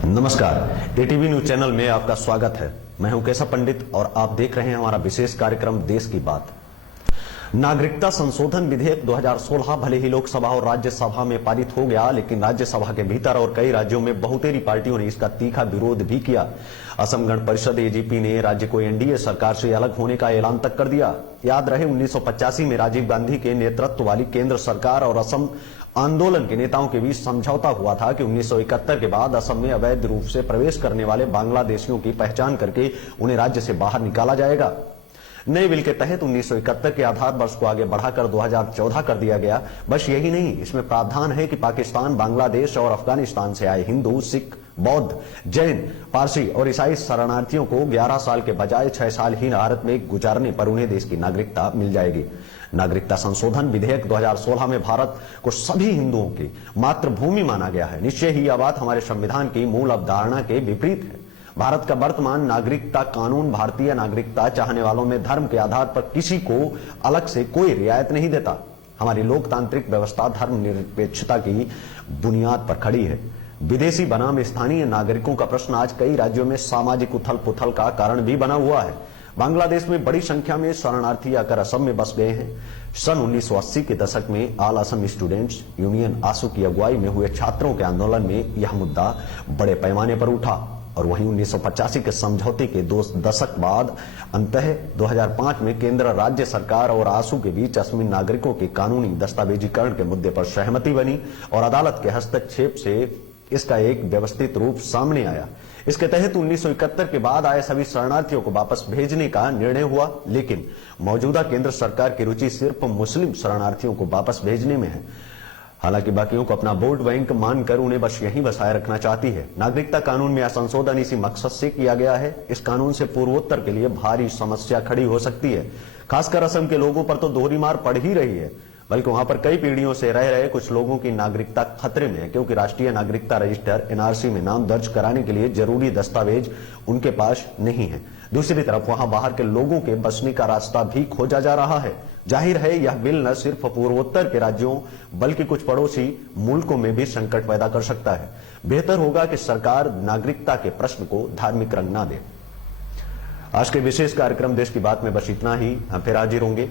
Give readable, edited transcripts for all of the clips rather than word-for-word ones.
नमस्कार, ATV news channel में आपका स्वागत है। मैं हूं केशव पंडित और आप देख रहे हैं हमारा विशेष कार्यक्रम देश की बात। नागरिकता संशोधन विधेयक 2016 भले ही लोकसभा और राज्यसभा में पारित हो गया, लेकिन राज्यसभा के भीतर और कई राज्यों में बहुतेरी पार्टियों ने इसका तीखा विरोध भी किया। असम गण परिषद एजीपी ने राज्य को एनडीए सरकार से अलग होने का ऐलान तक कर दिया। याद रहे 1985 में राजीव गांधी के नेतृत्व वाली केंद्र सरकार और असम आंदोलन के नेताओं के बीच समझौता हुआ था कि 1971 के बाद असम में अवैध रूप से प्रवेश करने वाले बांग्लादेशियों की पहचान करके उन्हें राज्य से बाहर निकाला जाएगा। नए बिल के तहत 1971 के आधार वर्ष को आगे बढ़ाकर 2014 कर दिया गया। बस यही नहीं, इसमें प्रावधान है कि पाकिस्तान, बांग्लादेश और अफगानिस्तान से आए हिंदू, सिख, बौद्ध, जैन, पारसी और ईसाई शरणार्थियों को 11 साल के बजाय 6 साल ही भारत में गुजारने पर उन्हें देश की नागरिकता मिल जाएगी। नागरिकता संशोधन विधेयक 2016 में भारत को सभी हिंदुओं की मातृभूमि माना गया है। निश्चय ही यह बात हमारे संविधान की मूल अवधारणा के विपरीत है। भारत का वर्तमान नागरिकता कानून भारतीय नागरिकता चाहने वालों में धर्म के आधार पर किसी को अलग से कोई रियायत नहीं देता। हमारी लोकतांत्रिक व्यवस्था धर्मनिरपेक्षता की बुनियाद पर खड़ी है। विदेशी बनाम स्थानीय नागरिकों का प्रश्न आज कई राज्यों में सामाजिक उथल पुथल का कारण भी बना हुआ है। बांग्लादेश में बड़ी संख्या में शरणार्थी आकर असम में बस गए हैं। सन 1980 के दशक में ऑल असम स्टूडेंट्स यूनियन आसू की अगुवाई में हुए छात्रों के आंदोलन में यह मुद्दा बड़े पैमाने पर उठा और वहीं 1985 के समझौते के 2 दशक बाद अंततः 2005 में केंद्र, राज्य सरकार और आसू के बीच असमी नागरिकों के कानूनी दस्तावेजीकरण के मुद्दे पर सहमति बनी और अदालत के हस्तक्षेप से इसका एक व्यवस्थित रूप सामने आया। इसके तहत 1971 के बाद आए सभी शरणार्थियों को वापस भेजने का निर्णय हुआ, लेकिन मौजूदा केंद्र सरकार की रुचि सिर्फ मुस्लिम शरणार्थियों को वापस भेजने में है। हालांकि बाकियों को अपना वोट बैंक मानकर उन्हें बस यहीं बसाए रखना चाहती है। नागरिकता कानून में संशोधन इसी मकसद से किया गया है। इस कानून से पूर्वोत्तर के लिए भारी समस्या खड़ी हो सकती है। खासकर असम के लोगों पर तो दोहरी मार पड़ ही रही है, बल्कि वहां पर कई पीढ़ियों से रह रहे कुछ लोगों की नागरिकता खतरे में है, क्योंकि राष्ट्रीय नागरिकता रजिस्टर एनआरसी में नाम दर्ज कराने के लिए जरूरी दस्तावेज उनके पास नहीं है। दूसरी तरफ वहां बाहर के लोगों के बसने का रास्ता भी खोजा जा रहा है। जाहिर है यह बिल न सिर्फ पूर्वोत्तर के राज्यों बल्कि कुछ पड़ोसी मुल्कों में भी संकट पैदा कर सकता है। बेहतर होगा कि सरकार नागरिकता के प्रश्न को धार्मिक रंग न दे। आज के विशेष कार्यक्रम देश की बात में बस इतना ही। हम फिर हाजिर होंगे,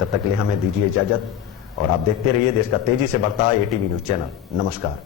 तब तक के लिए हमें दीजिए इजाजत और आप देखते रहिए देश का तेजी से बढ़ता एटीवी न्यूज चैनल। नमस्कार।